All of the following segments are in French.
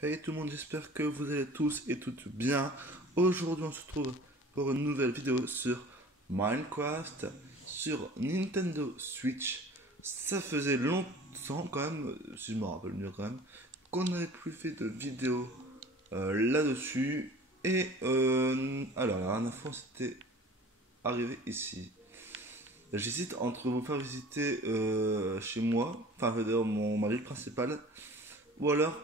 Hey tout le monde, j'espère que vous allez tous et toutes bien. Aujourd'hui, on se retrouve pour une nouvelle vidéo sur Minecraft sur Nintendo Switch. Ça faisait longtemps quand même, si je me rappelle mieux quand même, qu'on n'avait plus fait de vidéo là-dessus. Et alors, la dernière fois, c'était arrivé ici. J'hésite entre vous faire visiter chez moi, enfin, d'ailleurs, ma ville principale, ou alors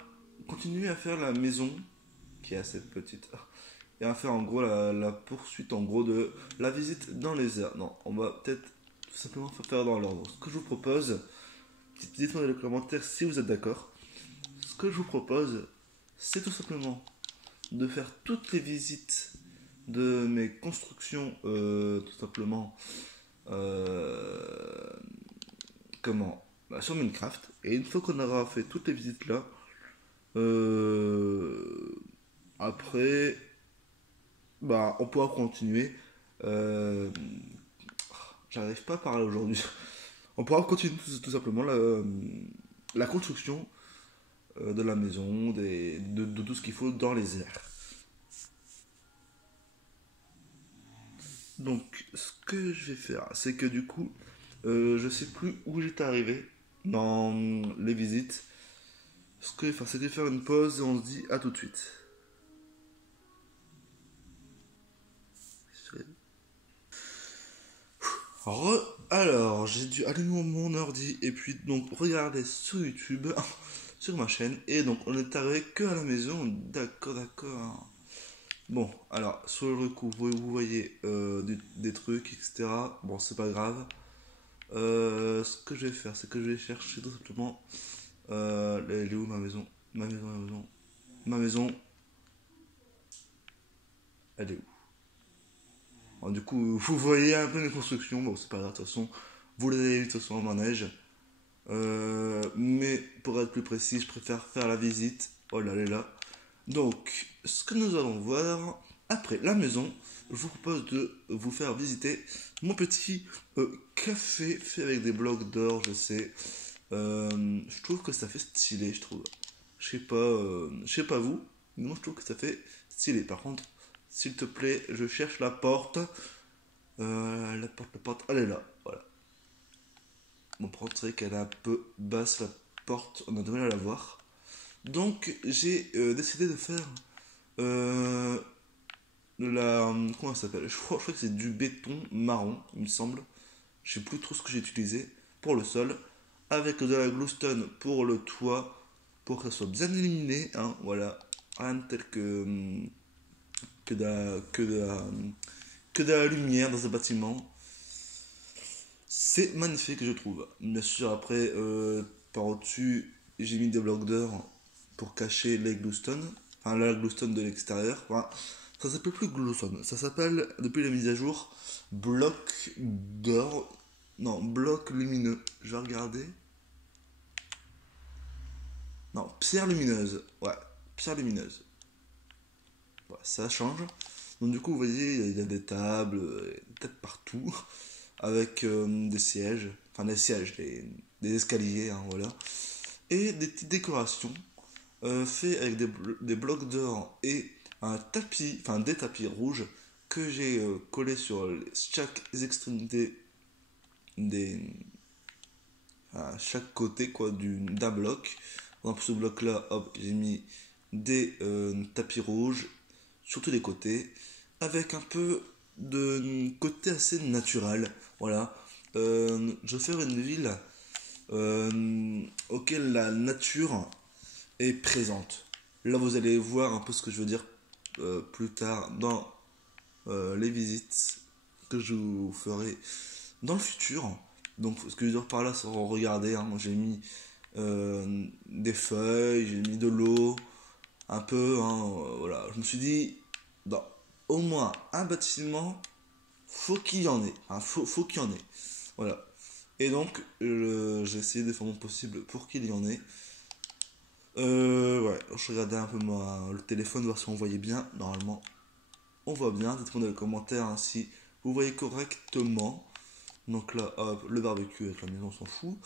continuer à faire la maison qui est assez petite et à faire en gros la poursuite en gros de la visite dans les airs. Non, on va peut-être tout simplement faire dans l'ordre. Ce que je vous propose, dites-moi dans les commentaires si vous êtes d'accord. Ce que je vous propose, c'est tout simplement de faire toutes les visites de mes constructions, tout simplement, euh, comment sur Minecraft. Et une fois qu'on aura fait toutes les visites là, après, bah, on pourra continuer. Euh, J'arrive pas à parler aujourd'hui. On pourra continuer tout simplement la construction de la maison, de tout ce qu'il faut dans les airs. Donc, ce que je vais faire, c'est que du coup, je sais plus où j'étais arrivé dans les visites. Ce que je vais faire, c'est de faire une pause et on se dit à tout de suite. Alors, j'ai dû allumer mon ordi et puis donc regarder sur YouTube, sur ma chaîne, et donc on est arrivé que à la maison. D'accord, d'accord. Bon, alors sur le coup, vous voyez des trucs, etc. Bon, c'est pas grave. Ce que je vais faire, c'est que je vais chercher tout simplement. Elle est où ma maison? Ma maison, ma maison. Ma maison, elle est où? Alors, du coup, vous voyez un peu mes constructions. Bon, c'est pas grave, de toute façon, vous les avez vu de toute façon en manège. Mais pour être plus précis, je préfère faire la visite. Oh là là là. Donc, ce que nous allons voir après la maison, je vous propose de vous faire visiter mon petit café fait avec des blocs d'or, je sais. Je trouve que ça fait stylé, je trouve. Je sais pas vous, mais moi je trouve que ça fait stylé. Par contre, s'il te plaît, je cherche la porte. La porte, elle est là. Voilà. Mon problème, c'est qu'elle est un peu basse, la porte, on a du mal à la voir. Donc, j'ai décidé de faire euh, comment ça s'appelle, je crois que c'est du béton marron, il me semble. Je sais plus trop ce que j'ai utilisé pour le sol. Avec de la gluestone pour le toit, pour que ça soit bien illuminé. Hein, voilà. Rien de tel que que de la lumière dans un bâtiment. C'est magnifique, je trouve. Bien sûr, après, par au-dessus, j'ai mis des blocs d'or pour cacher les glowstone. Enfin, la glowstone de l'extérieur. Enfin, ça s'appelle plus glowstone. Ça s'appelle, depuis la mise à jour, bloc d'or. Non, bloc lumineux. Je vais regarder. Non, pierre lumineuse. Ouais, pierre lumineuse. Ouais, ça change. Donc, du coup, vous voyez, il y a des tables, des tables partout, avec des sièges. Enfin, des sièges, des escaliers, hein, voilà. Et des petites décorations faites avec des blocs d'or et un tapis, enfin des tapis rouges que j'ai collés sur chaque extrémité des, à chaque côté quoi d'un bloc. Par exemple, ce bloc là, hop, j'ai mis des tapis rouges sur tous les côtés avec un peu de côté assez naturel. Voilà. Je vais faire une ville auquel la nature est présente. Là, vous allez voir un peu ce que je veux dire plus tard dans les visites que je vous ferai dans le futur. Donc, ce que je veux dire par là, c'est regarder. Hein, j'ai mis des feuilles, j'ai mis de l'eau, un peu. Hein, voilà. Je me suis dit, dans au moins un bâtiment, faut qu'il y en ait. Hein, faut qu'il y en ait. Voilà. Et donc, j'ai essayé de faire mon possible pour qu'il y en ait. Ouais, je regardais un peu le téléphone, voir si on voyait bien. Normalement, on voit bien. Dites-moi dans les commentaires hein, si vous voyez correctement. Donc là, hop, le barbecue avec la maison, on s'en fout.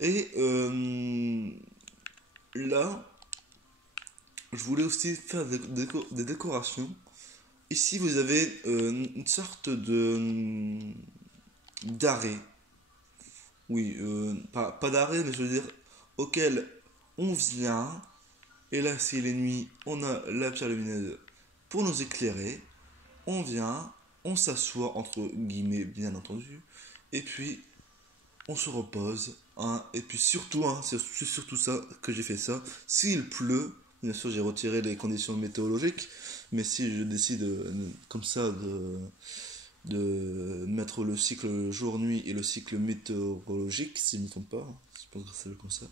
Et là, je voulais aussi faire des décorations. Ici, vous avez une sorte de d'arrêt. Oui, pas d'arrêt, mais je veux dire, auquel on vient. Et là, si les nuits, on a la pierre lumineuse pour nous éclairer. On vient, on s'assoit, entre guillemets, bien entendu. Et puis, on se repose. Hein, et puis surtout, hein, c'est surtout ça que j'ai fait ça. S'il pleut, bien sûr, j'ai retiré les conditions météorologiques. Mais si je décide comme ça de mettre le cycle jour-nuit et le cycle météorologique, si je ne me trompe pas, hein, je pense que c'est comme ça,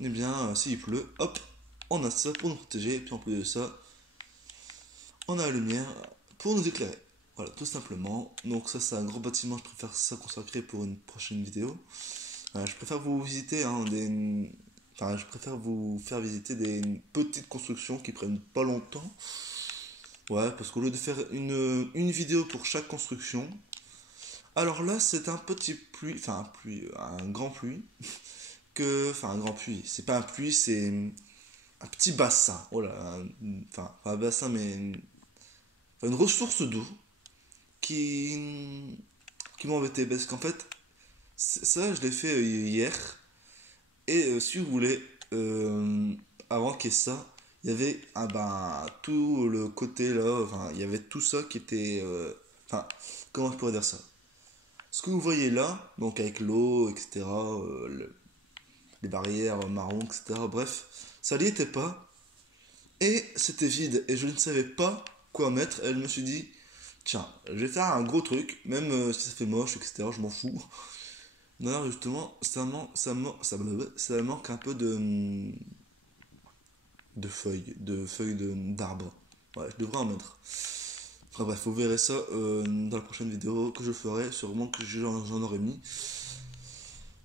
eh bien, s'il pleut, hop, on a ça pour nous protéger, et puis en plus de ça, on a la lumière pour nous éclairer. Voilà, tout simplement. Donc ça, c'est un grand bâtiment, je préfère ça consacrer pour une prochaine vidéo. Je préfère vous visiter Enfin, je préfère vous faire visiter des petites constructions qui prennent pas longtemps. Ouais, parce qu'au lieu de faire une vidéo pour chaque construction, alors là, c'est un petit puits, enfin un puits, un grand puits, enfin un grand puits, c'est pas un puits, c'est un petit bassin, oh là, enfin pas un bassin, mais une ressource d'eau qui, qui m'embêtait, parce qu'en fait, ça, je l'ai fait hier, et si vous voulez, avant qu'il y ait ça, il y avait tout le côté là, enfin, il y avait tout ça qui était, enfin, comment je pourrais dire ça? Ce que vous voyez là, donc avec l'eau, etc., les barrières marron, etc., bref, ça n'y était pas, et c'était vide, et je ne savais pas quoi mettre, et je me suis dit, tiens, je vais faire un gros truc, même si ça fait moche, etc., je m'en fous. D'ailleurs, justement, ça manque un peu de feuilles d'arbres. Ouais, je devrais en mettre. Enfin bref, vous verrez ça dans la prochaine vidéo que je ferai, sûrement que j'en aurai mis.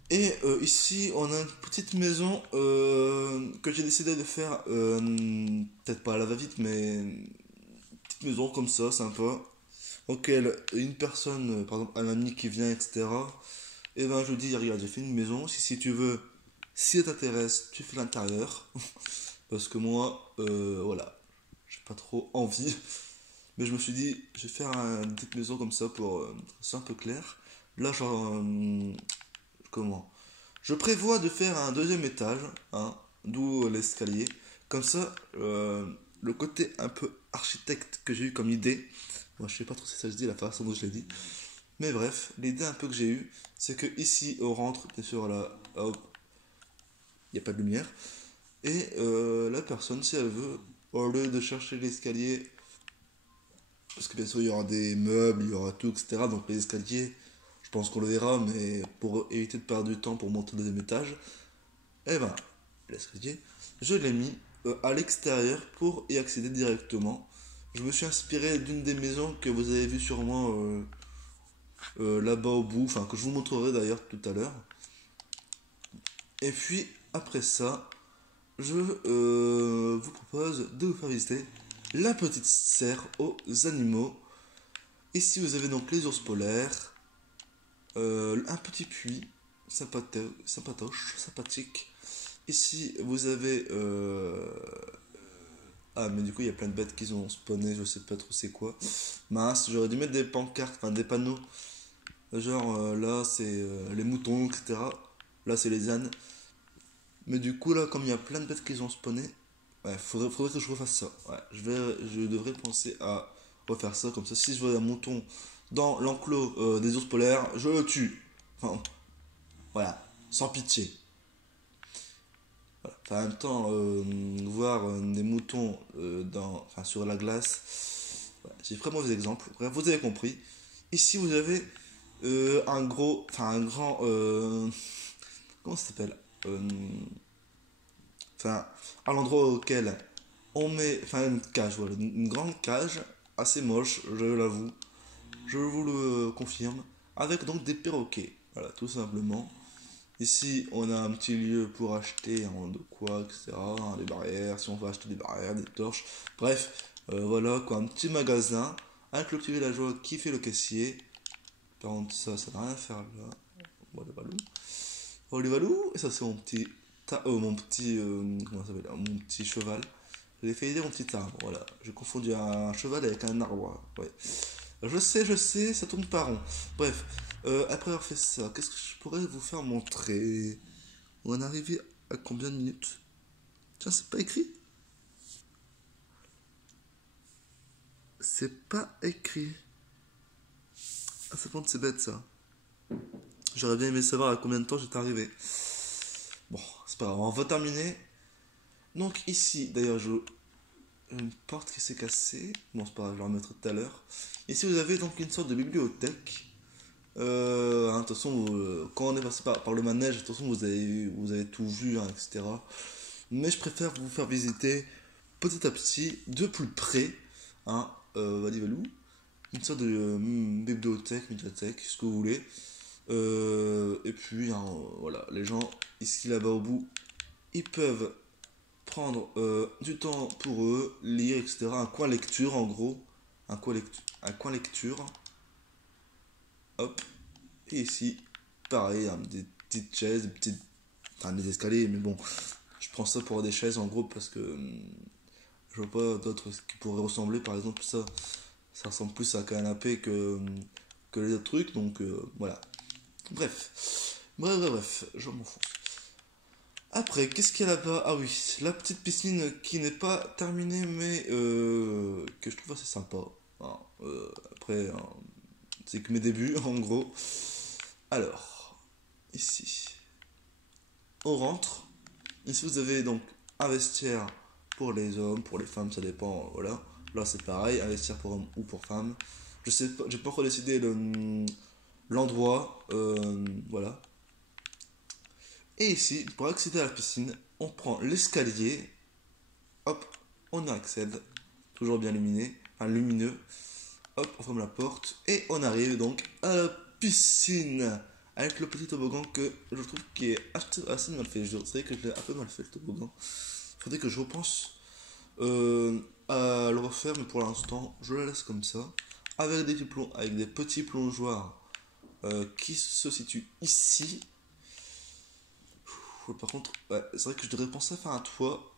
Et ici, on a une petite maison que j'ai décidé de faire, peut-être pas à la va-vite, mais une petite maison comme ça, sympa, auquel une personne, par exemple un ami qui vient, etc., et ben je lui dis, regarde, j'ai fait une maison, si tu veux, si ça t'intéresse, tu fais l'intérieur, parce que moi, voilà, j'ai pas trop envie, mais je me suis dit, je vais faire une petite maison comme ça pour, c'est un peu clair. Là, genre, comment? Je prévois de faire un deuxième étage, hein, d'où l'escalier. Comme ça, le côté un peu architecte que j'ai eu comme idée, moi je sais pas trop si ça se dit la façon dont je l'ai dit, mais bref, l'idée un peu que j'ai eue, c'est que ici on rentre, bien sûr là, hop, il n'y a pas de lumière, et la personne, si elle veut, au lieu de chercher l'escalier, parce que bien sûr il y aura des meubles, il y aura tout, etc. Donc les escaliers, je pense qu'on le verra, mais pour éviter de perdre du temps pour monter au deuxième étage, eh ben, l'escalier, je l'ai mis à l'extérieur pour y accéder directement. Je me suis inspiré d'une des maisons que vous avez vues sûrement là-bas au bout, enfin que je vous montrerai d'ailleurs tout à l'heure. Et puis après ça, je vous propose de vous faire visiter la petite serre aux animaux. Ici vous avez donc les ours polaires, un petit puits sympatoche, sympathique. Ici vous avez ah, mais du coup, il y a plein de bêtes qui ont spawné, je sais pas trop c'est quoi. Mince, j'aurais dû mettre des pancartes, enfin des panneaux. Genre là, c'est les moutons, etc. Là, c'est les ânes. Mais du coup, là, comme il y a plein de bêtes qui ont spawné, ouais, faudrait que je refasse ça. Ouais, je devrais penser à refaire ça. Comme ça, si je vois un mouton dans l'enclos des ours polaires, je le tue. Enfin, voilà, sans pitié. Voilà. Enfin, en même temps, voir des moutons enfin, sur la glace, ouais, j'ai très mauvais exemple. Bref, vous avez compris. Ici, vous avez un grand, comment ça s'appelle? Enfin, à l'endroit auquel on met, enfin, une cage, voilà, une grande cage, assez moche, je l'avoue, je vous le confirme, avec donc des perroquets, voilà, tout simplement. Ici, on a un petit lieu pour acheter de quoi, etc. Hein, des barrières, si on veut acheter des barrières, des torches. Bref, voilà quoi, un petit magasin avec le petit villageois qui fait le caissier. Par contre, ça n'a rien à faire là. Bon, les valous. Oh, les valous. Et ça, c'est mon petit. Comment ça s'appelle? Mon petit cheval. J'ai fait aider mon petit arbre, voilà. J'ai confondu un cheval avec un arbre, ouais. Je sais, ça tourne pas rond. Bref, après avoir fait ça, qu'est-ce que je pourrais vous faire montrer? On est arrivé à combien de minutes? Tiens, c'est pas écrit? C'est pas écrit. Ah, ça compte, c'est bête ça. J'aurais bien aimé savoir à combien de temps j'étais arrivé. Bon, c'est pas grave, on va terminer. Donc ici, d'ailleurs, une porte qui s'est cassée. Bon, c'est pas grave, je vais la remettre tout à l'heure. Ici, vous avez donc une sorte de bibliothèque. De toute façon, quand on est passé par le manège, de toute façon, vous avez tout vu, hein, etc. Mais je préfère vous faire visiter petit à petit, de plus près, hein, Valivalou, une sorte de bibliothèque, médiathèque, ce que vous voulez. Et puis, hein, voilà, les gens ici, là-bas au bout, ils peuvent prendre du temps pour eux, lire, etc. Un coin lecture, en gros. Un coin lecture. Hop. Et ici, pareil, hein, des petites chaises, enfin, des escaliers, mais bon, je prends ça pour des chaises en gros parce que je vois pas d'autres qui pourraient ressembler. Par exemple, ça ressemble plus à un canapé que les autres trucs, donc voilà. Bref, je m'en fous. Après, qu'est-ce qu'il y a là-bas? Ah oui, la petite piscine qui n'est pas terminée, mais que je trouve assez sympa. Hein, après, hein, c'est que mes débuts, en gros. Alors, ici, on rentre. Ici, vous avez donc un vestiaire pour les hommes, pour les femmes, ça dépend, voilà. Là, c'est pareil, un vestiaire pour hommes ou pour femmes. Je sais pas, j'ai pas encore décidé l'endroit, voilà. Et ici, pour accéder à la piscine, on prend l'escalier, hop, on accède, toujours bien luminé, enfin lumineux, hop, on ferme la porte, et on arrive donc à la piscine, avec le petit toboggan que je trouve qui est assez mal fait. C'est vrai que je l'ai un peu mal fait le toboggan. Faudrait que je repense à le refaire, mais pour l'instant, je la laisse comme ça, avec des petits plongeoirs qui se situent ici. Par contre, ouais, c'est vrai que je devrais penser à faire un toit,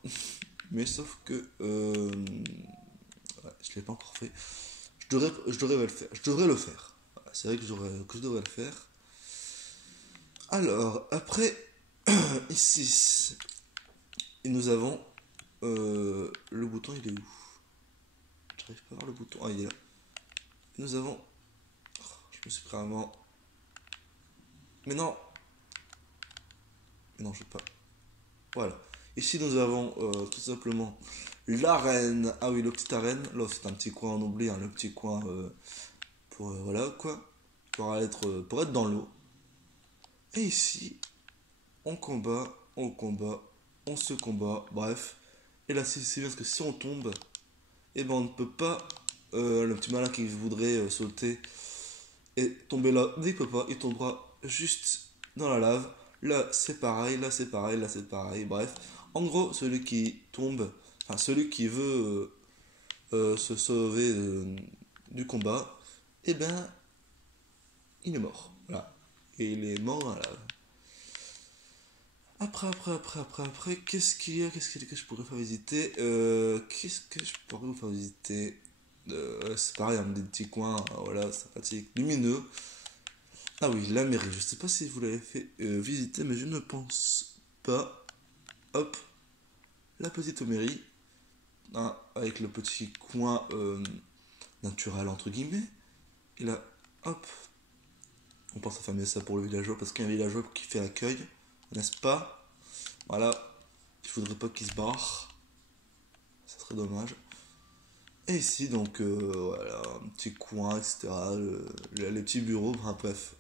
mais sauf que ouais, je l'ai pas encore fait. Je devrais le faire. Je devrais le faire. Voilà, c'est vrai que je devrais le faire. Alors, après, ici, nous avons le bouton, il est où? J'arrive pas à voir le bouton. Ah, il est là. Nous avons. Oh, je me suis pris un vent. Mais non! Mais non, je sais pas. Voilà. Ici, nous avons tout simplement l'arène. Ah oui, le petit arène. Là, c'est un petit coin, on oublie, hein, le petit coin pour. Voilà, quoi. Pour être dans l'eau. Et ici, on se combat, bref. Et là, c'est bien parce que si on tombe, eh ben on ne peut pas. Le petit malin qui voudrait sauter et tomber là, il peut pas, il tombera juste dans la lave. Là, c'est pareil, là, c'est pareil, là, c'est pareil, bref. En gros, celui qui tombe, enfin, celui qui veut se sauver du combat, eh ben, il est mort. Voilà. Et il est mort dans la lave. Après, qu'est-ce qu'il y a? Que je pourrais faire visiter? Qu'est-ce que je pourrais vous faire visiter? C'est pareil, hein, des petits coins, voilà, sympathiques, lumineux. Ah oui, la mairie, je sais pas si vous l'avez fait visiter, mais je ne pense pas. Hop, la petite mairie, hein, avec le petit coin naturel, entre guillemets. Et là, hop, on pense à fermer ça pour le villageois, parce qu'il y a un villageois qui fait l'accueil, n'est-ce pas? Voilà, je voudrais pas qu'il se barre, ça serait dommage. Et ici, donc, voilà, un petit coin, etc. Les petits bureaux, enfin, bref.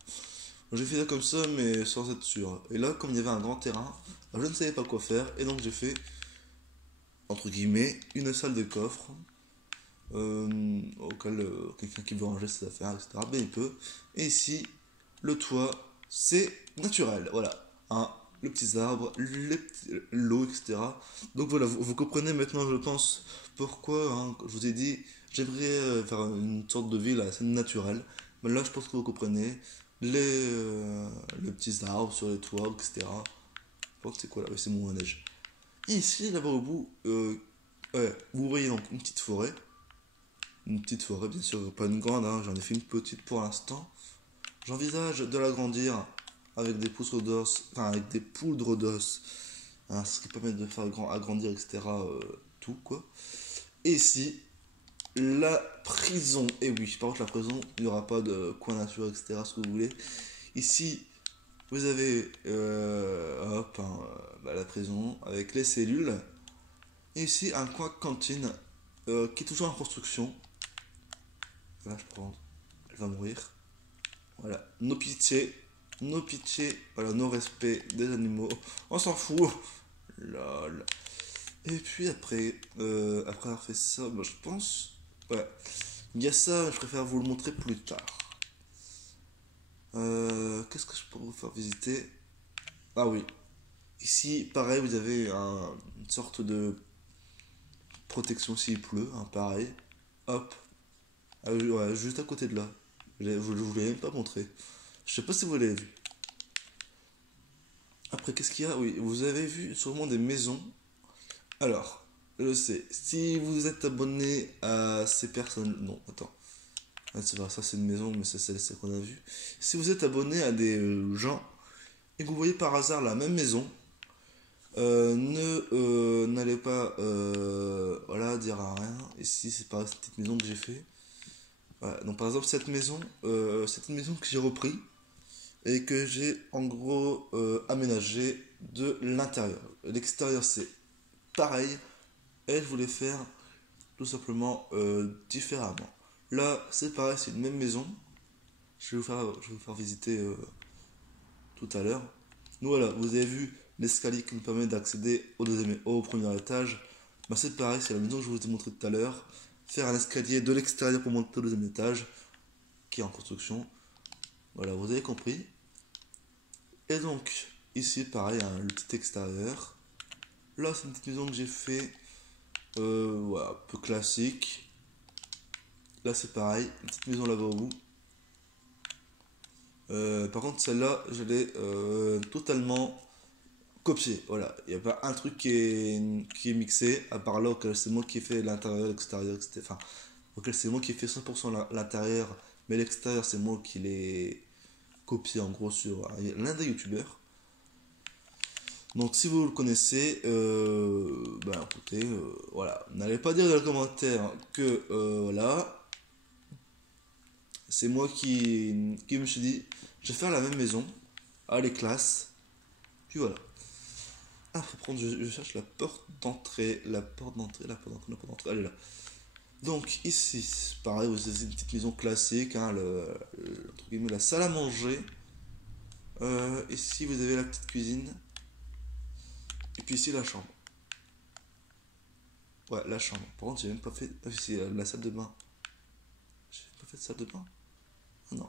J'ai fait ça comme ça, mais sans être sûr. Et là, comme il y avait un grand terrain, je ne savais pas quoi faire, et donc j'ai fait, entre guillemets, une salle de coffre, auquel quelqu'un qui veut ranger ses affaires, etc., ben il peut. Et ici, le toit, c'est naturel, voilà. Hein, les petits arbres, l'eau, etc. Donc voilà, vous comprenez maintenant, je pense, pourquoi, hein, je vous ai dit, j'aimerais faire une sorte de ville assez naturelle. Mais là, je pense que vous comprenez. Les petits arbres sur les toits, etc. Je pense que c'est quoi là? Oui, c'est mon manège. Et ici, là-bas au bout, Ouais, vous voyez donc une petite forêt. Une petite forêt, bien sûr, pas une grande, hein, j'en ai fait une petite pour l'instant. J'envisage de l'agrandir avec des poudres d'os, enfin avec des poudres d'os, hein, ce qui permet de faire agrandir, etc. Tout quoi. Et ici, la prison. Et oui, par contre, la prison, il n'y aura pas de coin nature, etc. Ce que vous voulez. Ici, vous avez hop, hein, la prison avec les cellules. Et ici, un coin cantine qui est toujours en construction. Là, je prends. Elle va mourir. Voilà. No pitié. Voilà, no respect des animaux. On s'en fout. Lol. Et puis après avoir fait ça, bah, je pense. Ouais. Il y a ça, je préfère vous le montrer plus tard. Qu'est-ce que je peux vous faire visiter? Ah oui. Ici, pareil, vous avez une sorte de protection s'il pleut, hein, pareil. Hop. Ah, ouais, juste à côté de là. Je ne vous l'ai même pas montré. Je sais pas si vous l'avez vu. Après, qu'est-ce qu'il y a? Oui, vous avez vu sûrement des maisons. Alors, je sais, si vous êtes abonné à ces personnes... Non, attends. Ah, c'est vrai, ça c'est une maison, mais c'est celle qu'on a vue. Si vous êtes abonné à des gens et que vous voyez par hasard la même maison, n'allez pas voilà, dire à rien. Ici, c'est pas cette petite maison que j'ai fait. Voilà. Donc, par exemple, cette maison, c'est une maison que j'ai repris et que j'ai en gros aménagé de l'intérieur. L'extérieur, c'est pareil. Et je voulais faire tout simplement différemment. Là, c'est pareil, c'est une même maison. Je vais vous faire visiter tout à l'heure. Donc voilà, vous avez vu l'escalier qui nous permet d'accéder au premier étage. Bah, c'est pareil, c'est la maison que je vous ai montré tout à l'heure. Faire un escalier de l'extérieur pour monter au deuxième étage, qui est en construction. Voilà, vous avez compris. Et donc, ici, pareil, hein, le petit extérieur. Là, c'est une petite maison que j'ai fait, voilà, un peu classique. Là, c'est pareil, une petite maison là-bas au bout. Par contre, celle-là, je l'ai totalement copiée. Voilà, il n'y a pas un truc qui est mixé, à part là, auquel c'est moi qui ai fait l'intérieur, l'extérieur, etc. Enfin, auquel c'est moi qui ai fait 100% l'intérieur, mais l'extérieur, c'est moi qui l'ai copié en gros sur l'un des youtubeurs. Donc, si vous le connaissez, ben écoutez, voilà, n'allez pas dire dans les commentaires que voilà. C'est moi qui me suis dit, je vais faire la même maison, à les classes, puis voilà. Ah, faut prendre, je cherche la porte d'entrée, la porte d'entrée, elle est là. Donc ici, pareil, vous avez une petite maison classique, hein, entre guillemets, la salle à manger. Ici, vous avez la petite cuisine. Et puis ici, la chambre. Ouais, la chambre. Par contre, j'ai même pas fait. Ici, la salle de bain. J'ai pas fait de salle de bain. Ah non.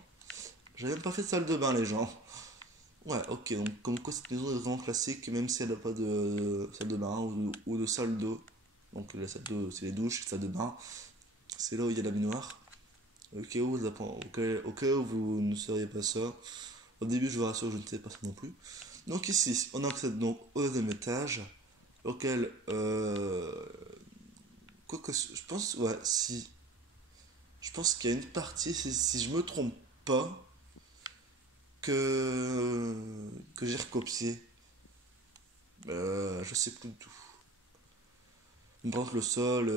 J'ai même pas fait de salle de bain, les gens. Ouais, ok, donc comme quoi cette maison est vraiment classique, même si elle n'a pas de salle de bain ou de salle d'eau. Donc la salle d'eau, c'est les douches, la salle de bain, c'est là où il y a la baignoire. Au cas où vous ne sauriez pas ça, au début je vous rassure, je ne sais pas ça non plus. Donc ici, on accède donc au deuxième étage, auquel, quoi que je pense, ouais, si, je pense qu'il y a une partie, si je me trompe pas, que j'ai recopié. Je sais plus du tout. Par contre, le sol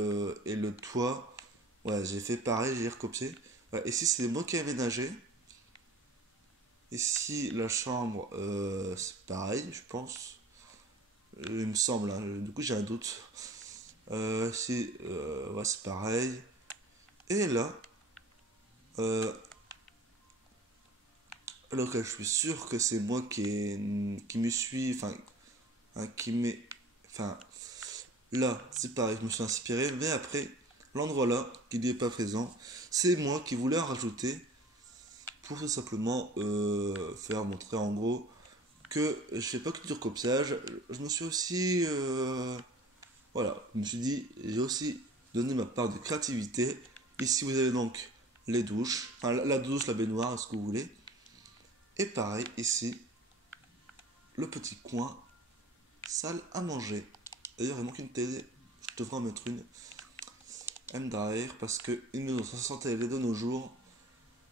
et le toit, ouais, j'ai fait pareil, j'ai recopié. Ouais, ici, c'est moi qui ai aménagé. Ici, la chambre, c'est pareil, je pense. Il me semble, hein, du coup, j'ai un doute. Ici, ouais, c'est pareil. Et là, euh, alors que je suis sûr que c'est moi qui me suis, enfin, hein, qui m'est, enfin, là, c'est pareil, je me suis inspiré, mais après, l'endroit là, qui n'y est pas présent, c'est moi qui voulais en rajouter pour tout simplement faire montrer en gros que je fais pas que du recopiage. Je me suis aussi, voilà, je me suis dit, j'ai aussi donné ma part de créativité. Ici, vous avez donc les douches, enfin la douche, la baignoire, ce que vous voulez. Et pareil, ici, le petit coin, salle à manger. D'ailleurs, il manque une télé. devrais en mettre une. M-Drive, parce que une maison 500 TL de nos jours,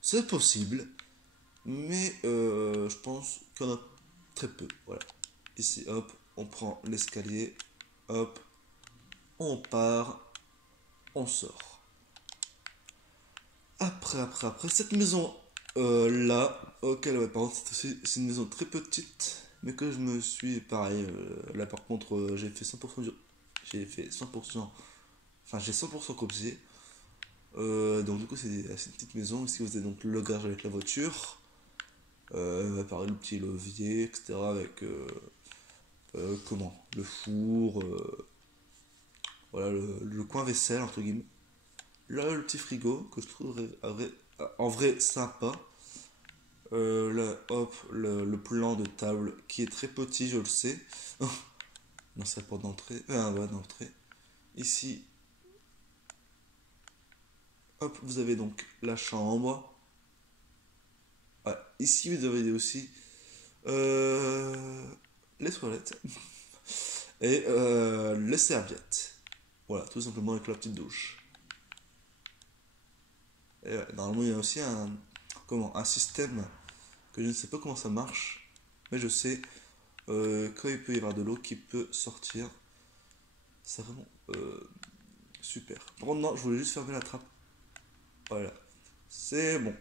c'est possible, mais je pense qu'il y en a très peu. Voilà. Ici, hop, on prend l'escalier, hop, on part, on sort. Après, cette maison là, ok, ouais, par contre, c'est une maison très petite, mais que je me suis, pareil, là par contre, j'ai fait 100%, j'ai fait 100%, enfin j'ai 100% copié. Donc du coup, c'est une petite maison. Ici, vous avez donc le garage avec la voiture, pareil, le petit levier, etc. Avec, comment, le four, voilà, le coin vaisselle, entre guillemets. Là, le petit frigo, que je trouve en vrai sympa. Là, hop, le plan de table qui est très petit, je le sais. Non, c'est la porte d'entrée. Ouais, d'entrée. Ici, hop, vous avez donc la chambre. Ouais, ici, vous avez aussi les toilettes et les serviettes. Voilà, tout simplement avec la petite douche. Et ouais, normalement, il y a aussi un système que je ne sais pas comment ça marche, mais je sais quand il peut y avoir de l'eau qui peut sortir. C'est vraiment super. Par contre, non, je voulais juste fermer la trappe. Voilà, c'est bon.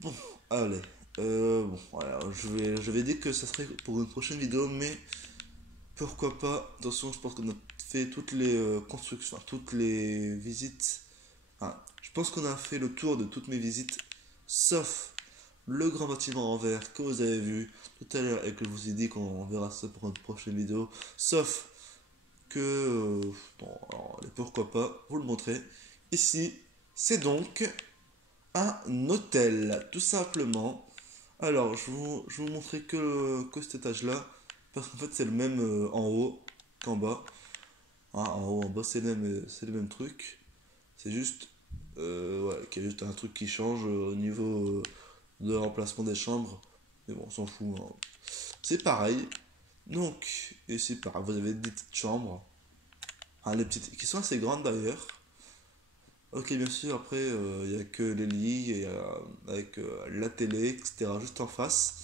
Bon, allez. Bon, voilà, je vais dire que ça serait pour une prochaine vidéo, mais pourquoi pas. Attention, je pense qu'on a fait toutes les constructions, toutes les visites. Enfin, je pense qu'on a fait le tour de toutes mes visites, sauf le grand bâtiment en verre que vous avez vu tout à l'heure et que je vous ai dit qu'on verra ça pour une prochaine vidéo. Sauf que, bon, alors, pourquoi pas, vous le montrer. Ici, c'est donc un hôtel, tout simplement. Alors, je vous montrer que cet étage-là, parce qu'en fait, c'est le même en haut qu'en bas. Hein, en haut, en bas, c'est le même truc. C'est juste, ouais, qu'il y a juste un truc qui change au niveau de l'emplacement des chambres. Mais bon, on s'en fout, hein. C'est pareil. Donc, et c'est pareil, vous avez des petites chambres. Hein, les petites, qui sont assez grandes d'ailleurs. Ok, bien sûr, après, il n'y a que les lits, et, avec la télé, etc. juste en face.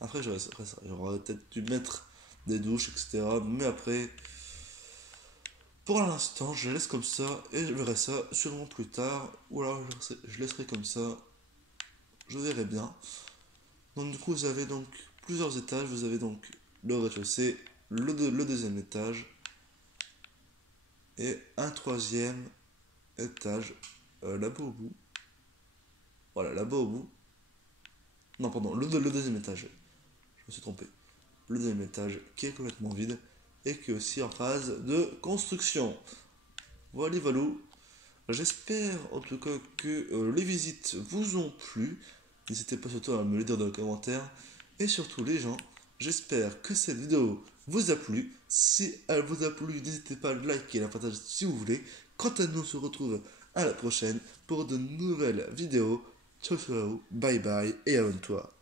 Après, j'aurais peut-être dû mettre des douches, etc. Mais après, pour l'instant, je laisse comme ça et je verrai ça sûrement plus tard. Ou alors, je laisserai comme ça. Je verrai bien. Donc, du coup, vous avez donc plusieurs étages. Vous avez donc le rez-de-chaussée, le deuxième étage et un troisième étage là-bas au bout. Voilà, là-bas au bout. Non, pardon, le deuxième étage. Je me suis trompé. Le deuxième étage qui est complètement vide et qui est aussi en phase de construction. Voilà, valou. J'espère en tout cas que les visites vous ont plu. N'hésitez pas surtout à me le dire dans les commentaires. Et surtout les gens, j'espère que cette vidéo vous a plu. Si elle vous a plu, n'hésitez pas à liker et la partager si vous voulez. Quant à nous, on se retrouve à la prochaine pour de nouvelles vidéos. Ciao ciao, bye bye et abonne-toi.